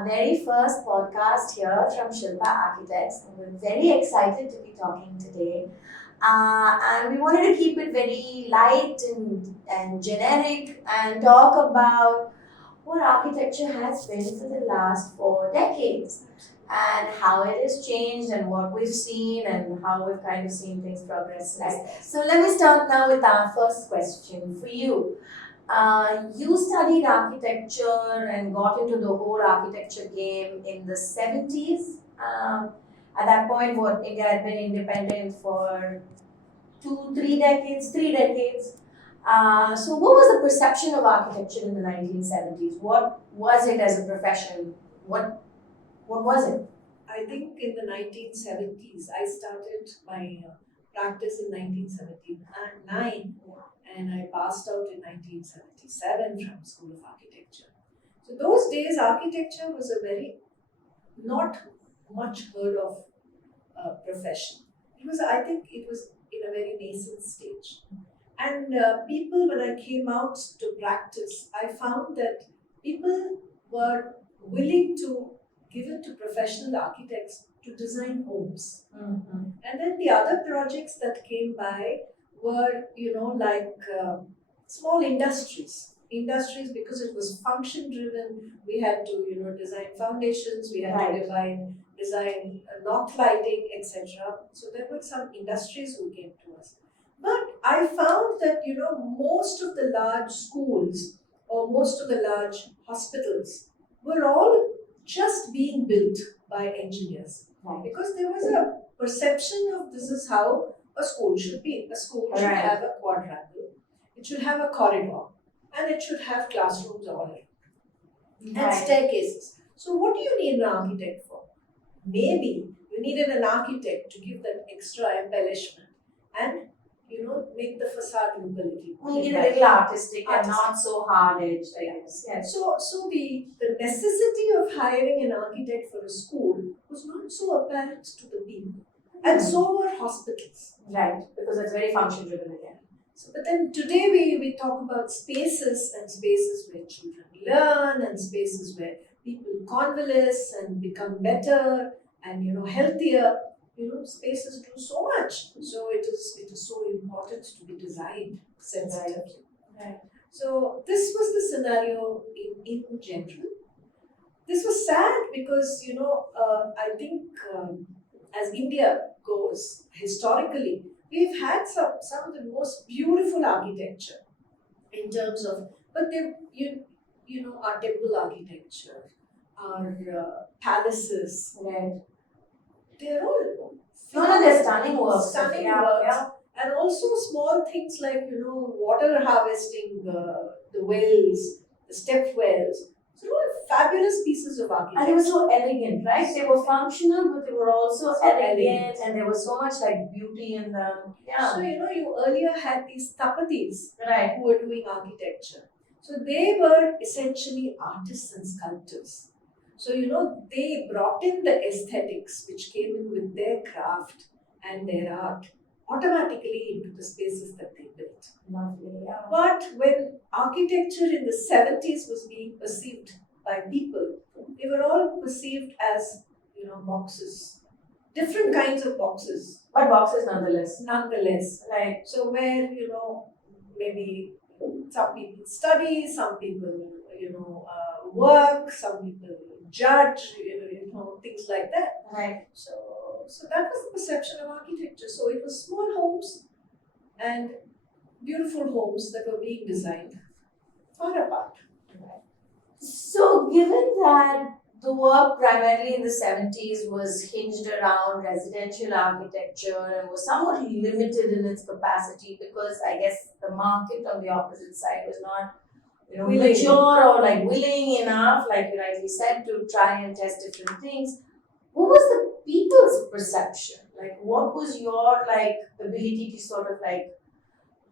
our very first podcast here from Shilpa Architects. And we're very excited to be talking today. And we wanted to keep it very light and generic and talk about what architecture has been for the last 4 decades and how it has changed and what we've seen and how we've kind of seen things progress. So let me start now with our first question for you. You studied architecture and got into the whole architecture game in the 70s. At that point, what India had been independent for 3 decades. So, what was the perception of architecture in the 1970s? What was it as a profession? What was it? I think in the 1970s, I started my practice in 1979 and I passed out in 1977 from School of Architecture. So those days, architecture was a very not much heard of profession. I think it was in a very nascent stage. And people, when I came out to practice, I found that people were willing to give it to professional architects to design homes. Mm-hmm. And then the other projects that came by were, like small industries. Industries, because it was function driven, we had to, design foundations, we had Right. to design north lighting, etc. So there were some industries who came to us. But I found that, most of the large schools or most of the large hospitals were all just being built by engineers. Right. Because there was a perception of this is how a school should be. A school should Right. have a quadrangle, it should have a corridor, and it should have classrooms all around, and Right. staircases. So what do you need an architect for? Maybe you needed an architect to give that extra embellishment and make the facade look a little Make it a little artistic and Artistic. not so hard edged, I guess. Yes. So the necessity of hiring an architect for a school was not so apparent to the people. And so were hospitals. Right, because it's very function driven again. So, but then today we talk about spaces and spaces where children learn and spaces where people convalesce and become better and healthier. Spaces do so much. So it is so important to be designed sensitively. Right. So this was the scenario in general. This was sad because I think as India goes historically, we've had some of the most beautiful architecture in terms of, but they our temple architecture, our palaces, Right. they're all No, they're stunning works. Stunning Yeah, works. yeah. And also small things like water harvesting, the wells, the step wells. So all fabulous pieces of architecture. And they were so elegant, right? They were functional, but they were also So elegant, elegant. and there was so much like beauty in them. Yeah. So you earlier had these tapatis Right. who were doing architecture. So they were essentially artists and sculptors. So they brought in the aesthetics which came in with their craft and their art automatically into the spaces that they built. Lovely. Yeah. But when architecture in the 70s was being perceived by people, they were all perceived as boxes, different kinds of boxes. But boxes nonetheless. Nonetheless, Right. so where maybe some people study, some people work, some people judge, things like that. Right. So that was the perception of architecture. So it was small homes and beautiful homes that were being designed far apart. So, given that the work primarily in the 70s was hinged around residential architecture and was somewhat limited in its capacity because I guess the market on the opposite side was not Willing. mature or like willing enough, like you rightly said, to try and test different things. What was the people's perception? Like, what was your ability to sort of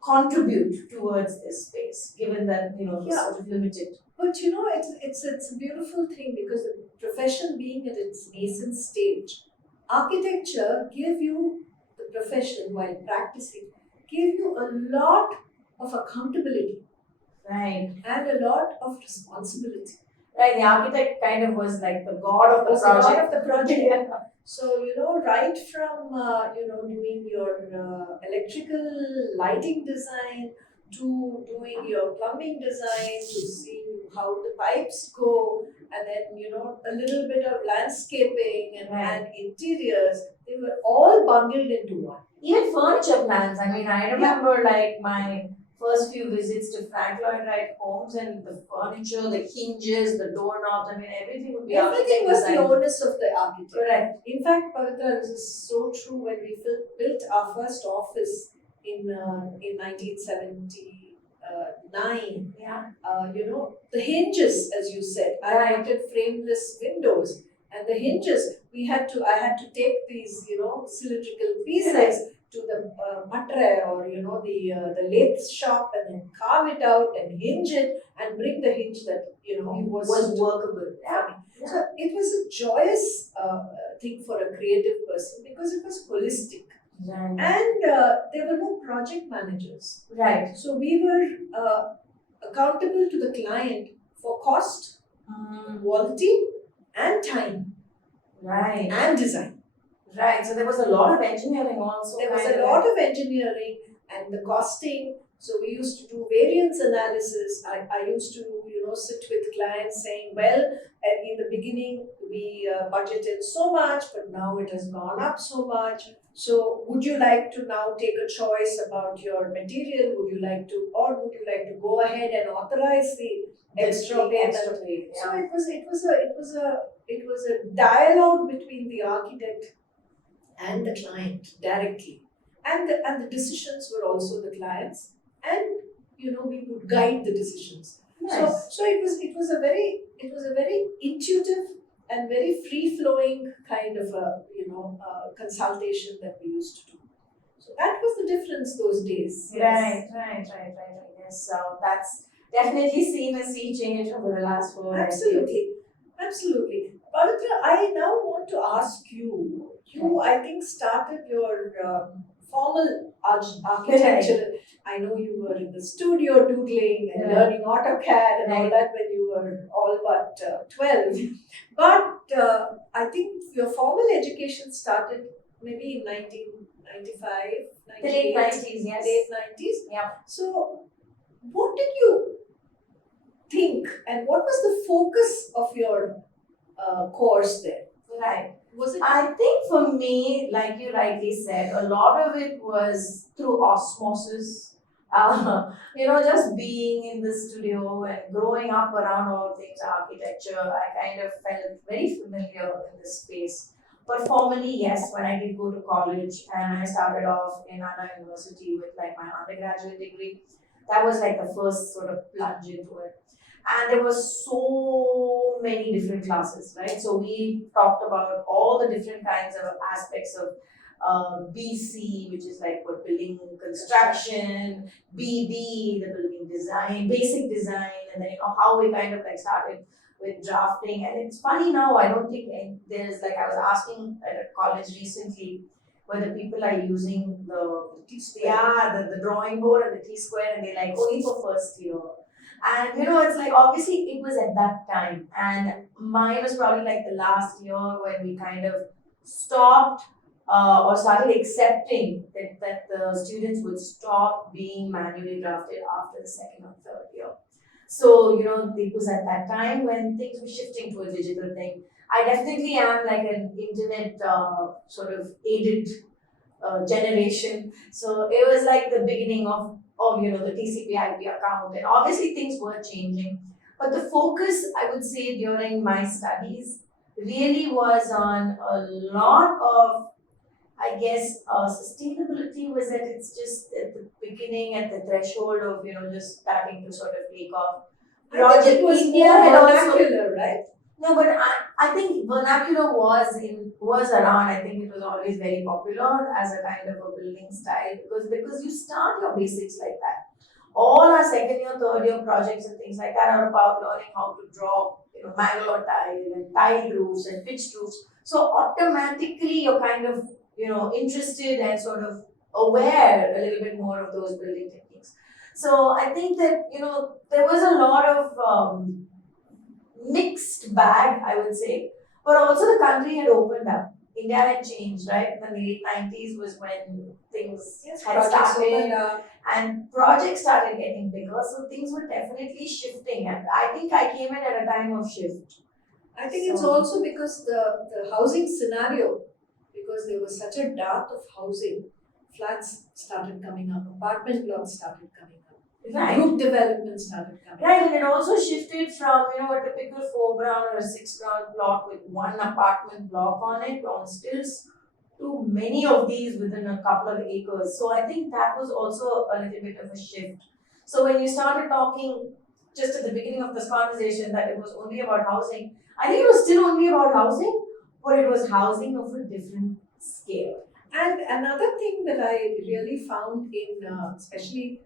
contribute towards this space, given that it's sort of limited? But it's a beautiful thing because the profession being at its nascent stage, architecture gave you the profession while practicing, gave you a lot of accountability Right. and a lot of responsibility. Right, the architect kind of was like the god of the Was the god project. of the project. Yeah. So, right from, doing your electrical lighting design to doing your plumbing design to seeing how the pipes go, and then, a little bit of landscaping and interiors, they were all bundled into one. Even furniture plans. I mean, I remember like my first few visits to Frank Lloyd Wright homes and the furniture, the hinges, the doorknobs. I mean, everything would be Everything was the designed. onus of the architect. Correct. In fact, Pavitra, this is so true. When we built our first office in 1979, Yeah. The hinges, as you said, I wanted frameless windows, and the hinges I had to take these cylindrical pieces to the matre, or the lathe shop, and then carve it out and hinge it and bring the hinge that was workable. Yeah. So it was a joyous thing for a creative person because it was holistic. Right. And there were no project managers. Right. So we were accountable to the client for cost, quality, and time. Right. And design. Right. So there was a lot of engineering also. There was a lot of engineering and the costing. So we used to do variance analysis. I used to sit with clients saying, well, in the beginning we budgeted so much, but now it has gone up so much. So would you like to now take a choice about your material? Would you like to go ahead and authorize the extra payment? Yeah. So it was a dialogue between the architect and the client directly, and the decisions were also the clients, and we would guide the decisions. Nice. So it was a very intuitive and very free flowing kind of a consultation that we used to do. So that was the difference those days. Yes. Right. Yes. So that's definitely seen a sea change over the last 4 years. Absolutely. Pavitra, I now want to ask you. You, I think, started your formal architecture. I know you were in the studio doodling and learning AutoCAD and all that when you were all but 12. But I think your formal education started maybe in 1995, the late 90s, yes. Late 90s. Yeah. So, what did you think, and what was the focus of your course there? Right. Was it? I think for me, like you rightly said, a lot of it was through osmosis. Just being in the studio and growing up around all things architecture, I kind of felt very familiar in this space. But formally, yes, when I did go to college and I started off in Anna University with like my undergraduate degree, that was like the first sort of plunge into it. And there were so many different classes, right? So we talked about all the different kinds of aspects of BC, which is like what building construction, BD, the building design, basic design, and then how we kind of like started with drafting. And it's funny now, I don't think there's like, I was asking at a college recently whether people are using the T-square, the drawing board and the T-square, and they're like only for first year. And it's like obviously it was at that time, and mine was probably like the last year when we kind of stopped or started accepting that the students would stop being manually drafted after the second or third year. So it was at that time when things were shifting to a digital thing. I definitely am like an internet sort of aided generation. So it was like the beginning of the TCP/IP account, and obviously things were changing. But the focus, I would say, during my studies really was on a lot of, I guess, sustainability was at it's just at the beginning, at the threshold of just starting to sort of take off. Project it was India had vernacular, right? No, but I think vernacular was around. I think it was always very popular as a kind of a building style because you start your basics like that. All our second year, third year projects and things like that are about learning how to draw, Mangalore tile and tile roofs and pitched roofs. So automatically you're kind of, interested and sort of aware a little bit more of those building techniques. So I think that, there was a lot of mixed bag, I would say. But also the country had opened up. India had changed, right? The late 90s was when things had started and projects started getting bigger. So things were definitely shifting. And I think I came in at a time of shift. I think it's also because the housing scenario, because there was such a dearth of housing, flats started coming up, apartment blocks started coming up, Right. group development started coming Right, up. and it also shifted from a typical 4 ground or a 6 ground block with one apartment block on it on stills to many of these within a couple of acres. So I think that was also a little bit of a shift. So when you started talking just at the beginning of this conversation that it was only about housing, I think it was still only about housing, but it was housing of a different scale. And another thing that I really found in, especially,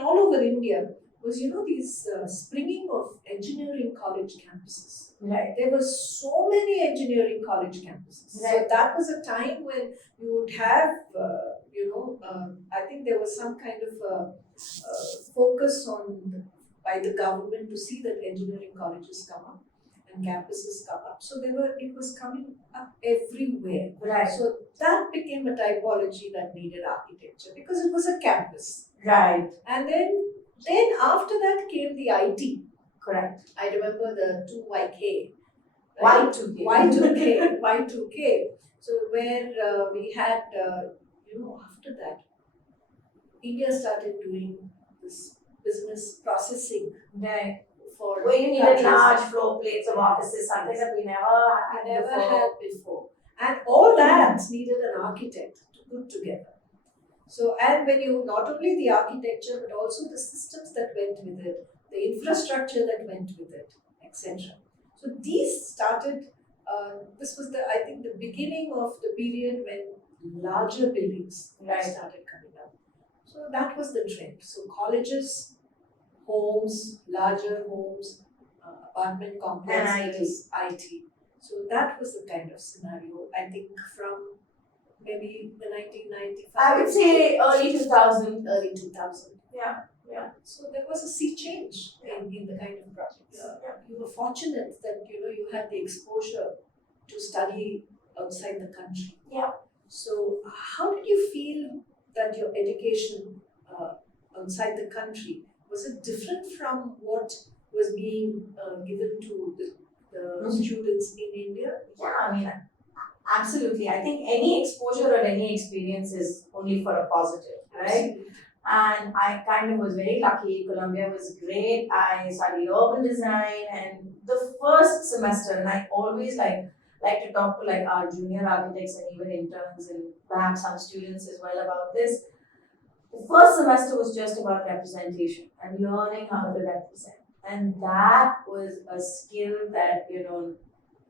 all over India, was these springing of engineering college campuses. Right. There were so many engineering college campuses. Right. So that was a time when you would have, I think there was some kind of focus on by the government to see that engineering colleges come up and campuses come up. So it was coming up everywhere. Right. So that became a typology that needed architecture because it was a campus. Right. And then after that came the IT. Correct. I remember the 2YK. Y2K. Y2K. So where we had, after that, India started doing this business processing. Right. For where you needed large floor plates of offices, something that we never had before. And all that needed an architect to put together. So, and when you, not only the architecture, but also the systems that went with it, the infrastructure that went with it, etc. So these started, this was I think the beginning of the period when larger buildings started coming up. So that was the trend. So colleges, homes, larger homes, apartment complexes, and IT. So that was the kind of scenario, I think, from maybe the 1995. I would say early 2000. Early 2000. Yeah. Yeah. So there was a sea change in the kind of projects. You were fortunate that you had the exposure to study outside the country. Yeah. So how did you feel that your education outside the country, was it different from what was being given to the students in India? Yeah, I mean, absolutely. I think any exposure or any experience is only for a positive, right? Absolutely. And I kind of was very lucky. Columbia was great. I studied urban design, and the first semester, and I always like to talk to our junior architects and even interns and perhaps some students as well about this. The first semester was just about representation and learning how to represent. And that was a skill that,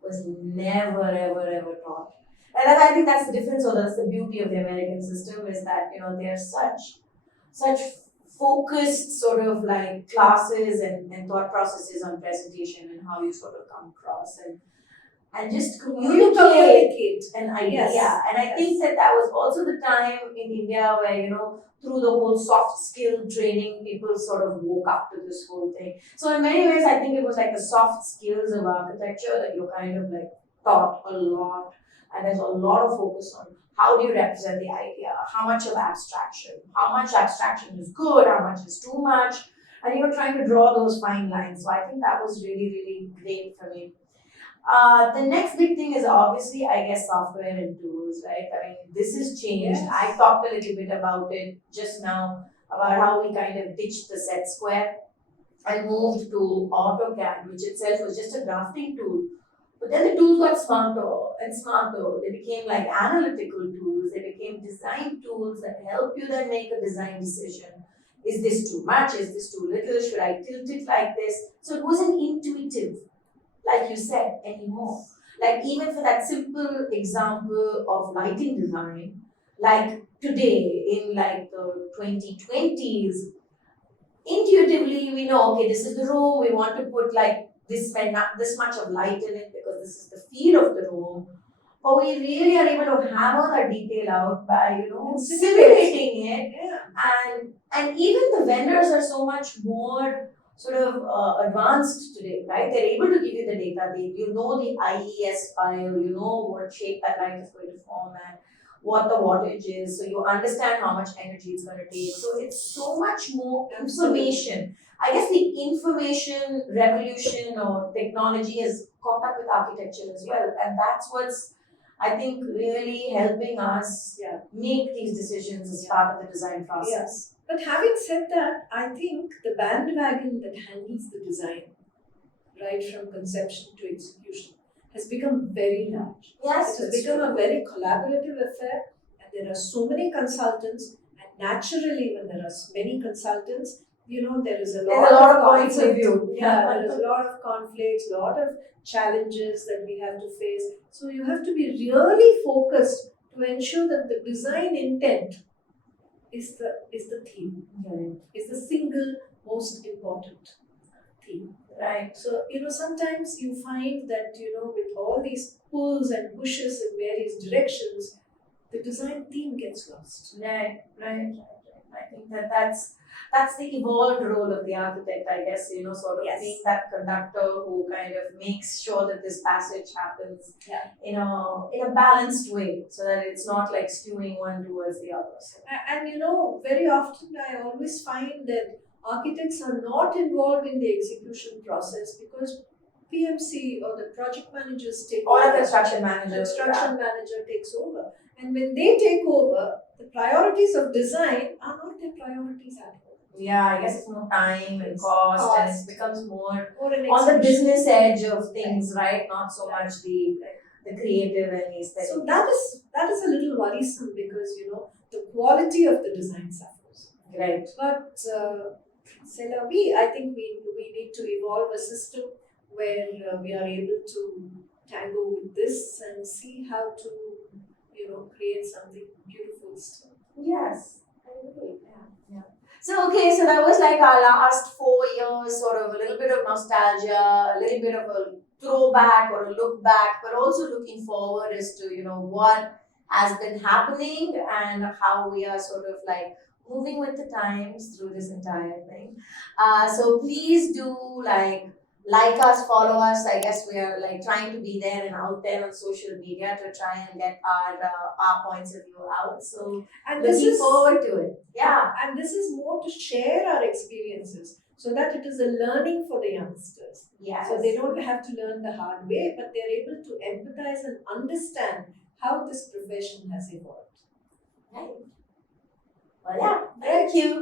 was never, ever taught. And I think that's the difference, or that's the beauty of the American system, is that, they're such focused sort of classes and thought processes on presentation and how you sort of come across and just communicate an idea. Yes. And I think that was also the time in India where, through the whole soft skill training, people sort of woke up to this whole thing. So in many ways, I think it was the soft skills of architecture that you're kind of taught a lot. And there's a lot of focus on how do you represent the idea, how much of abstraction, how much abstraction is good, how much is too much, and trying to draw those fine lines. So I think that was really, really great for me. The next big thing is obviously, I guess, software and tools, right? I mean, this has changed. Yes. I talked a little bit about it just now, about how we kind of ditched the set square and moved to AutoCAD, which itself was just a drafting tool. But then the tools got smarter and smarter. They became analytical tools. They became design tools that help you then make a design decision. Is this too much? Is this too little? Should I tilt it like this? So it wasn't intuitive, like you said, anymore. Even for that simple example of lighting design, today in the 2020s, intuitively we know, okay, this is the room, we want to put this much of light in it because this is the feel of the room. But we really are able to hammer that detail out by, simulating it. Yeah. And even the vendors are so much more sort of advanced today, right? They're able to give you the data. You know the IES file, you know what shape that light is going to form and what the wattage is, so you understand how much energy it's going to take. So it's so much more information. I guess the information revolution or technology has caught up with architecture as well, and that's what's I think really helping us make these decisions as part of the design process. But having said that, I think the bandwagon that handles the design, right from conception to execution, has become very large. Yes, it has become a very collaborative affair, and there are so many consultants, and naturally, when there are many consultants, there is a lot of points of view. There is a lot of conflicts, a lot of challenges that we have to face. So you have to be really focused to ensure that the design intent is the theme, is the single most important theme. Right. So, sometimes you find that, with all these pulls and pushes in various directions, the design theme gets lost. Right. I think that's the evolved role of the architect, I guess, sort of being that conductor who kind of makes sure that this passage happens in a balanced way, so that it's not like skewing one towards the other. So. And very often I always find that architects are not involved in the execution process because PMC or the project managers take or over. a construction manager. Construction manager takes over. And when they take over, the priorities of design are not their priorities at all. Yeah, I guess it's more time and cost and it becomes more on the business edge of things, right? Not so much the creative and the aesthetic. So that is a little worrisome because the quality of the design suffers. Right. But I think we need to evolve a system where we are able to tango with this and see how to create something beautiful still. Yes. Yeah. So so that was like our last 4 years, sort of a little bit of nostalgia, a little bit of a throwback or a look back, but also looking forward as to what has been happening and how we are sort of like moving with the times through this entire thing. So please do like us, follow us. I guess we are like trying to be there and out there on social media to try and get our points of view out. So and looking forward to it. Yeah. And this is more to share our experiences so that it is a learning for the youngsters. Yes. So they don't have to learn the hard way, but they're able to empathize and understand how this profession has evolved. Right. Well, yeah. Thank you.